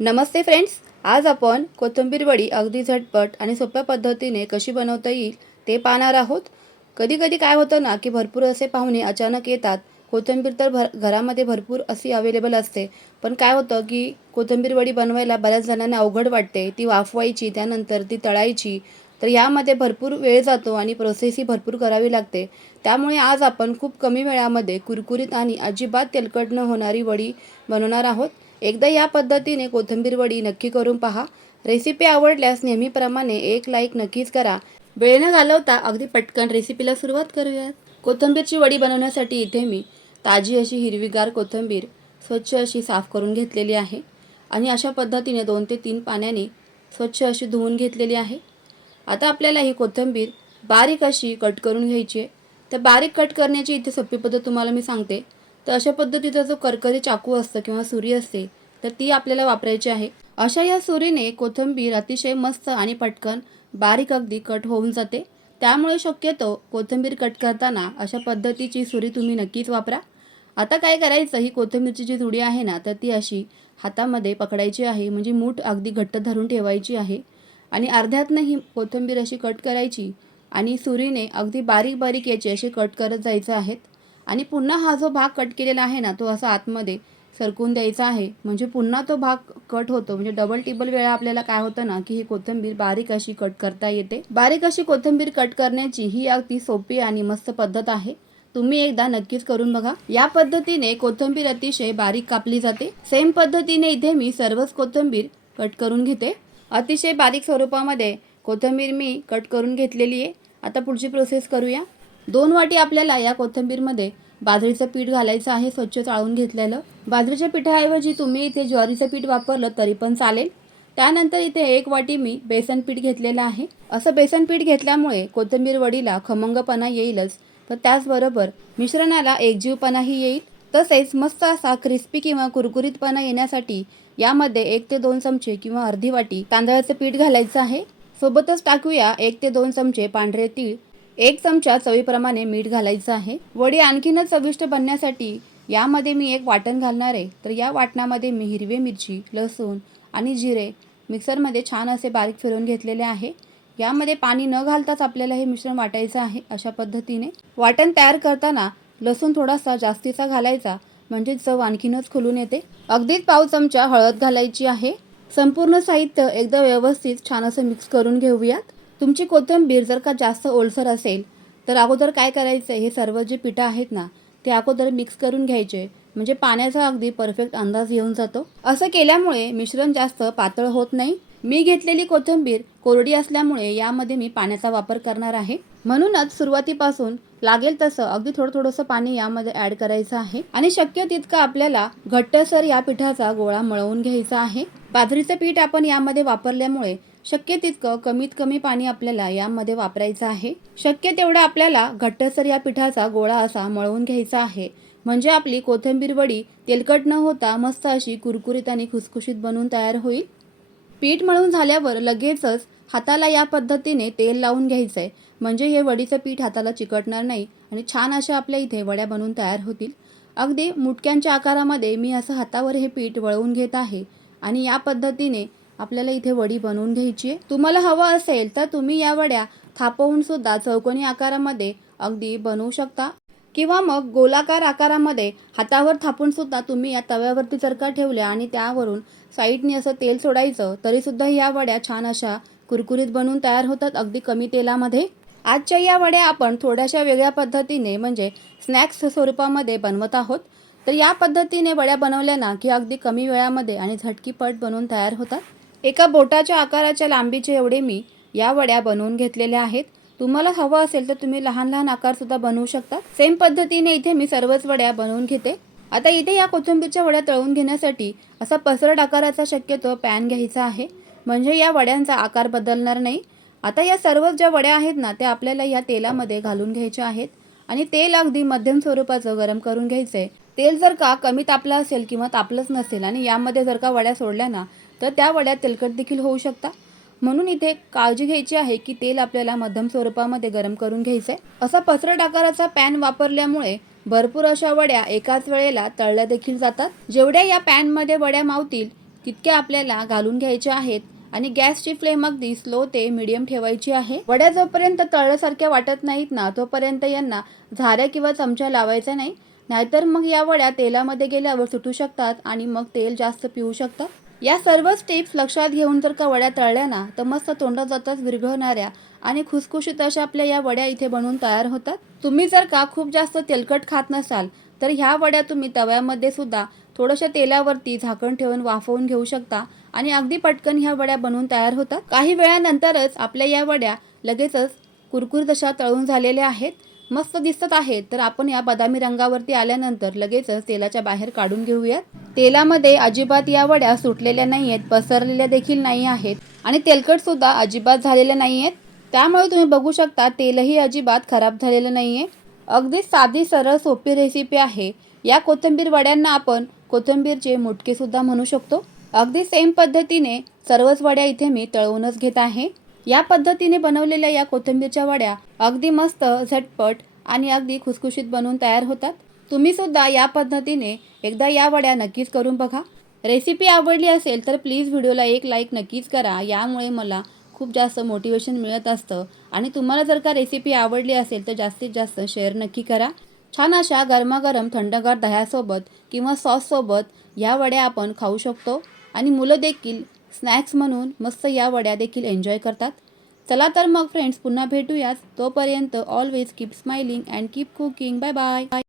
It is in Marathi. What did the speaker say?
नमस्ते फ्रेंड्स. आज आपण कोथिंबीर वडी अगदी झटपट आणि सोप्या पद्धतीने कशी बनवता येईल ते पाहणार आहोत. कधी कधी काय होतं ना की भरपूर असे पाहुणे अचानक येतात. कोथिंबीर तर घरामध्ये भरपूर अशी अवेलेबल असते, पण काय होतं की कोथिंबीर वडी बनवायला बऱ्याच जणांना अवघड वाटते. ती वाफवायची, त्यानंतर ती तळायची, तर यामध्ये भरपूर वेळ जातो आणि प्रोसेसही भरपूर करावी लागते. त्यामुळे आज आपण खूप कमी वेळामध्ये कुरकुरीत आणि अजिबात तेलकट न होणारी वडी बनवणार आहोत. एकदा या पद्धतीने कोथिंबीर वडी नक्की करून पहा. रेसिपी आवडल्यास नेहमीप्रमाणे एक लाईक नक्कीच करा. वेळ न घालवता अगदी पटकन रेसिपीला सुरुवात करूयात. कोथिंबीरची वडी बनवण्यासाठी इथे मी ताजी अशी हिरवीगार कोथिंबीर स्वच्छ अशी साफ करून घेतलेली आहे आणि अशा पद्धतीने 2 ते 3 पाण्याने स्वच्छ अशी धुवून घेतलेली आहे. आता आपल्याला ही कोथिंबीर बारीक अशी कट करून घ्यायची आहे. तर बारीक कट करण्याची इथे सोपी पद्धत तुम्हाला मी सांगते. तर अशा पद्धतीचा जो करकरी चाकू असतं किंवा सुरी असते, तर ती आपल्याला वापरायची आहे. अशा या सुरीने कोथिंबीर अतिशय मस्त आणि पटकन बारीक अगदी कट होऊन जाते. त्यामुळे शक्यतो कोथिंबीर कट करताना अशा पद्धतीची सुरी तुम्ही नक्कीच वापरा. आता काय करायचं, ही कोथिंबीरची जी जुडी आहे ना, तर ती अशी हातामध्ये पकडायची आहे, म्हणजे मूठ अगदी घट्ट धरून ठेवायची आहे आणि अर्ध्यातनं ही कोथिंबीर अशी कट करायची आणि सुरीने अगदी बारीक बारीक याचे असे कट करत जायचं आहेत आणि पुन्हा हा जो भाग कट केलेला आहे ना, तो असा आतमध्ये सरकून द्यायचा आहे. म्हणजे पुन्हा तो भाग कट होतो. म्हणजे डबल टिबल वेळा आपल्याला काय होतं ना की ही कोथिंबीर बारीक अशी कट करता येते. बारीक अशी कोथिंबीर कट करण्याची ही अगदी सोपी आणि मस्त पद्धत आहे. तुम्ही एकदा नक्कीच करून बघा. या पद्धतीने कोथिंबीर अतिशय बारीक कापली जाते. सेम पद्धतीने इथे मी सर्वच कोथिंबीर कट करून घेते. अतिशय बारीक स्वरूपामध्ये कोथिंबीर मी कट करून घेतलेली आहे. आता पुढची प्रोसेस करूया. 2 वाटी आपल्याला या कोथिंबीरमध्ये बाजरीचं पीठ घालायचं आहे, स्वच्छ चाळून घेतलेलं. बाजरीच्या पिठाऐवजी तुम्ही इथे ज्वारीचं पीठ वापरलं तरी पण चालेल. त्यानंतर इथे 1 वाटी मी बेसन पीठ घेतलेलं आहे. असं बेसन पीठ घेतल्यामुळे कोथिंबीर वडीला खमंगपणा येईलच, तर त्याचबरोबर मिश्रणाला एकजीवपणाही येईल. तसेच मस्त असा क्रिस्पी किंवा कुरकुरीतपणा येण्यासाठी यामध्ये 1 ते 2 चमचे किंवा अर्धी वाटी तांदळाचं पीठ घालायचं आहे. सोबतच टाकूया 1 ते 2 चमचे पांढरे तीळ, 1 चमचा चवीप्रमाणे मीठ घालायचं आहे. वडी आणखीनच चविष्ट बनण्यासाठी यामध्ये मी एक वाटण घालणार आहे. तर या वाटणामध्ये मी हिरवी मिरची, लसूण आणि जिरे मिक्सरमध्ये छान असे बारीक फिरवून घेतलेले आहे. यामध्ये पाणी न घालताच आपल्याला हे मिश्रण वाटायचं आहे. अशा पद्धतीने वाटण तयार करताना लसूण थोडासा जास्तीचा घालायचा, म्हणजे चव आणखीनच खुलून येते. अगदीच पाव चमचा हळद घालायची आहे. संपूर्ण साहित्य एकदा व्यवस्थित छान असं मिक्स करून घेऊयात. तुमची कोथिंबीर जर का जास्त ओलसर असेल तर अगोदर काय करायचं, हे सर्व जे पिठं आहेत ना, ते अगोदर मिक्स करून घ्यायचे, म्हणजे पाण्याचा अगदी परफेक्ट अंदाज येऊन जातो. असं केल्यामुळे मिश्रण जास्त पातळ होत नाही. मी घेतलेली कोथिंबीर कोरडी असल्यामुळे यामध्ये मी पाण्याचा वापर करणार आहे. म्हणूनच सुरुवातीपासून लागेल तसं अगदी थोडं थोडंसं पाणी यामध्ये ॲड करायचं आहे आणि शक्य तितकं आपल्याला घट्टसर या पिठाचा गोळा मळवून घ्यायचा आहे. बाजरीचं पीठ आपण यामध्ये वापरल्यामुळे शक्य तितकं कमीत कमी पाणी आपल्याला यामध्ये वापरायचं आहे. शक्य तेवढं आपल्याला घट्टसर या पिठाचा गोळा असा मळवून घ्यायचा आहे, म्हणजे आपली कोथिंबीर वडी तेलकट न होता मस्त अशी कुरकुरीत आणि खुसखुशीत बनून तयार होईल. पीठ मळून झाल्यावर लगेचच हाताला या पद्धतीने तेल लावून घ्यायचं आहे, म्हणजे हे वडीचं पीठ हाताला चिकटणार नाही आणि छान अशा आपल्या इथे वड्या बनवून तयार होतील. अगदी मुटक्यांच्या आकारामध्ये मी असं हातावर हे पीठ वळवून घेत आहे आणि या पद्धतीने आपल्याला इथे वडी बनवून घ्यायची आहे. तुम्हाला हवं असेल तर तुम्ही या वड्या थापवून सुद्धा चौकोनी आकारामध्ये अगदी बनवू शकता किंवा मग गोलाकार आकारामध्ये हातावर थापून सुद्धा तुम्ही या तव्यावरती जर का ठेवल्या आणि त्यावरून साईडने असं तेल सोडायचं, तरीसुद्धा या वड्या छान अशा कुरकुरीत बनवून तयार होतात अगदी कमी तेलामध्ये. आजच्या या वड्या आपण थोड्याशा वेगळ्या पद्धतीने, म्हणजे स्नॅक्स स्वरूपामध्ये बनवत आहोत. तर या पद्धतीने वड्या बनवल्या ना की अगदी कमी वेळामध्ये आणि झटकीपट बनवून तयार होतात. एका बोटाच्या आकाराच्या लांबीचे एवढे मी या वड्या बनवून घेतलेल्या आहेत. तुम्हाला हवं असेल तर तुम्ही लहान लहान आकारसुद्धा बनवू शकता. सेम पद्धतीने इथे मी सर्वच वड्या बनवून घेते. आता इथे या कोथिंबीरच्या वड्या तळून घेण्यासाठी असा पसरट आकाराचा शक्यतो पॅन घ्यायचा आहे, म्हणजे या वड्यांचा आकार बदलणार नाही. आता या सर्वच ज्या वड्या आहेत ना, त्या आपल्याला या तेलामध्ये घालून घ्यायच्या आहेत आणि तेल अगदी मध्यम स्वरूपाचं गरम करून घ्यायचं आहे. तेल जर का कमी तापलं असेल किंवा तापलंच नसेल आणि यामध्ये जर का वड्या सोडल्या ना, तर त्या वड्या तेलकट देखील होऊ शकतात. म्हणून इथे काळजी घ्यायची आहे की तेल आपल्याला मध्यम स्वरूपामध्ये गरम करून घ्यायचं आहे. असा पसरट आकाराचा पॅन वापरल्यामुळे भरपूर अशा वड्या एकाच वेळेला तळल्या देखील जातात. जेवढ्या या पॅनमध्ये वड्या मावतील तितक्या आपल्याला घालून घ्यायच्या आहेत आणि गॅसची फ्लेम अगदी स्लो ते मीडियम ठेवायची आहे. वड्या जोपर्यंत तळल्यासारख्या वाटत नाहीत ना तोपर्यंत यांना झाऱ्या किंवा चमचा लावायचा नाही, नाहीतर मग या वड्या तेलामध्ये गेल्यावर सुटू शकतात आणि मग तेल जास्त पिऊ शकतात. या सर्व स्टेप्स लक्षात घेऊन जर का वड्या तळल्या ना तर मस्त तोंडात जाताच विरघळणाऱ्या आणि खुसखुशीत अशा आपल्या या वड्या इथे बनवून तयार होतात. तुम्ही जर का खूप जास्त तेलकट खात नसाल तर ह्या वड्या तुम्ही तव्यामध्ये सुद्धा थोड्याशा तेलावरती झाकण ठेवून वाफवून घेऊ शकता आणि अगदी पटकन ह्या वड्या बनवून तयार होतात. काही वेळानंतरच आपल्या या वड्या लगेचच कुरकुरीत अशा तळून झालेल्या आहेत, मस्त दिसत आहेत. तर आपण या बदामी रंगावरती आल्यानंतर लगेचच तेलाच्या बाहेर काढून घेऊयात. तेलामध्ये अजिबात या वड्या सुटलेल्या नाही आहेत, पसरलेल्या देखील नाही आहेत आणि तेलकट सुद्धा अजिबात झालेल्या नाही आहेत. त्यामुळे तुम्ही बघू शकता तेलही अजिबात खराब झालेलं नाही आहे. अगदी साधी सरळ सोपी रेसिपी आहे. या कोथिंबीर वड्यांना आपण कोथिंबीरचे मुटके सुद्धा म्हणू शकतो. अगदी सेम पद्धतीने सर्वच वड्या इथे मी तळूनच घेत आहे. या पद्धतीने बनवलेल्या या कोथिंबीरच्या वड्या अगदी मस्त झटपट आणि अगदी खुसखुशीत बनवून तयार होतात. तुम्ही सुद्धा या पद्धतीने एकदा या वड्या नक्कीच करून बघा. रेसिपी आवडली असेल तर प्लीज व्हिडिओला एक लाईक नक्कीच करा. यामुळे मला खूप जास्त मोटिवेशन मिळत असतं आणि तुम्हाला जर का रेसिपी आवडली असेल तर जास्तीत जास्त शेअर नक्की करा. छान अशा गरमागरम थंडगार दह्यासोबत किंवा सॉससोबत या वड्या आपण खाऊ शकतो आणि मुलं देखील स्नॅक्स म्हणून मस्त या वड्या देखील एन्जॉय करतात. चला तर मग फ्रेंड्स पुन्हा भेटूयाच. तोपर्यंत always keep smiling and keep cooking. Bye bye.